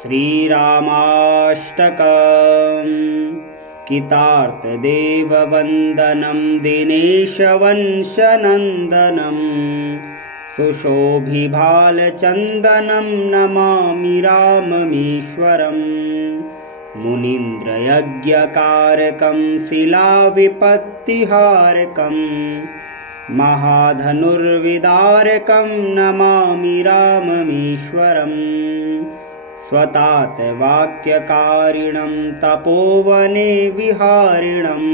श्रीरामाष्टकम् कितार्थदेववन्दनं दिनेशवंशनन्दनं सुशोभिभालचन्दनं नमामि राममीश्वरम् मुनीन्द्रयज्ञकारकं शिलाविपत्तिहारकं महाधनुर्विदारकं नमामि राममीश्वरम् स्वतात वाक्यकारिणं तपोवने विहारिणं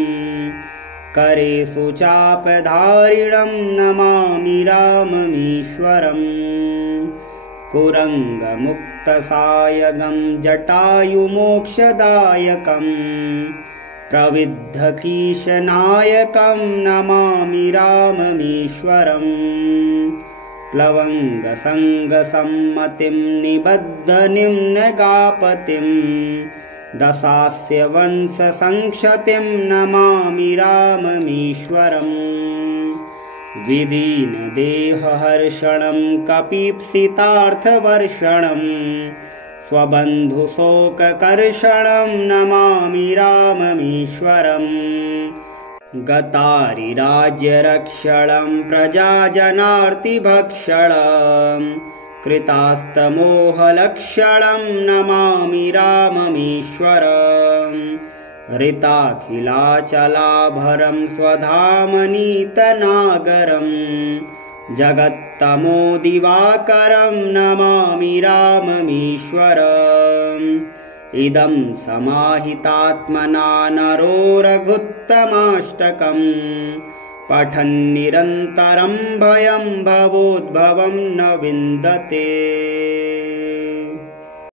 करेषु चापधारिणं नमामि राममीश्वरम् कुरङ्गमुक्तसायकं जटायुमोक्षदायकं प्रविद्धकीशनायकं नमामि राममीश्वरम् प्लवङ्गसङ्गसम्मतिं निबद्धनिम्नगापतिं दशास्य वंशसंक्षतिं नमामि राममीश्वरम् विदीनदेहहर्षणं कपीप्सितार्थवर्षणं स्वबन्धुशोककर्षणं नमामि राममीश्वरम् गतारिराज्यरक्षणं प्रजाजनार्तिभक्षणं कृतास्तमोहलक्षणं नमामि राममीश्वरम् ऋताखिलाचलाभरं स्वधामनीतनागरं जगत्तमोदिवाकरं नमामि राममीश्वरम् इदं समाहितात्मना नरो रघुत्तमाष्टकं पठन्निरन्तरं भयं भवोद्भवं न विन्दते।